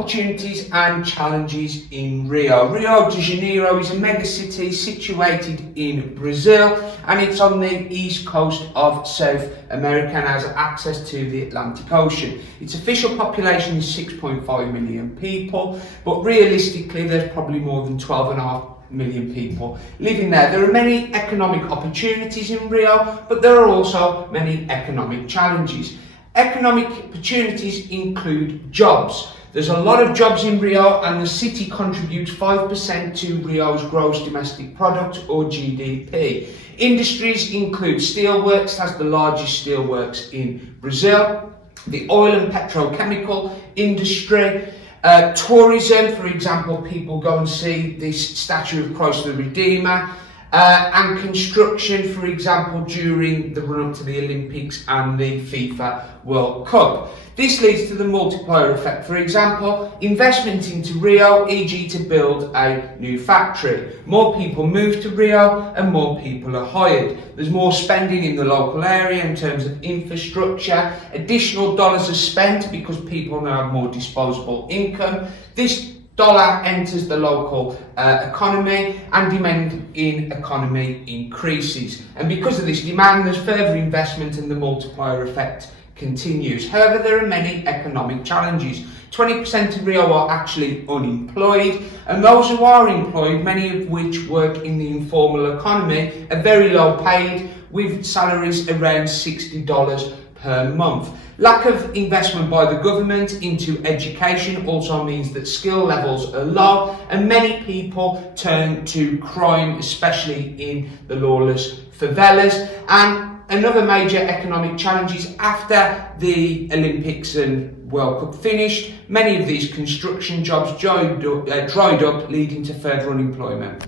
Opportunities and challenges in Rio. Rio de Janeiro is a mega city situated in Brazil, and it's on the east coast of South America and has access to the Atlantic Ocean. Its official population is 6.5 million people, but realistically there's probably more than 12.5 million people living there. There are many economic opportunities in Rio, but there are also many economic challenges. Economic opportunities include jobs. There's a lot of jobs in Rio, and the city contributes 5% to Rio's gross domestic product, or GDP. Industries include steelworks, has the largest steelworks in Brazil, the oil and petrochemical industry, tourism, for example, people go and see this statue of Christ the Redeemer, and construction, for example, during the run-up to the Olympics and the FIFA World Cup. This leads to the multiplier effect. For example, investment into Rio, e.g. to build a new factory. More people move to Rio and more people are hired. There's more spending in the local area in terms of infrastructure. Additional dollars are spent because people now have more disposable income. This dollar enters the local economy, and demand in economy increases. And because of this demand, there's further investment and the multiplier effect continues. However, there are many economic challenges. 20% of Rio are actually unemployed, and those who are employed, many of which work in the informal economy, are very low paid, with salaries around $60 per month. Lack of investment by the government into education also means that skill levels are low, and many people turn to crime, especially in the lawless favelas. And another major economic challenge is after the Olympics and World Cup finished, many of these construction jobs dried up, leading to further unemployment.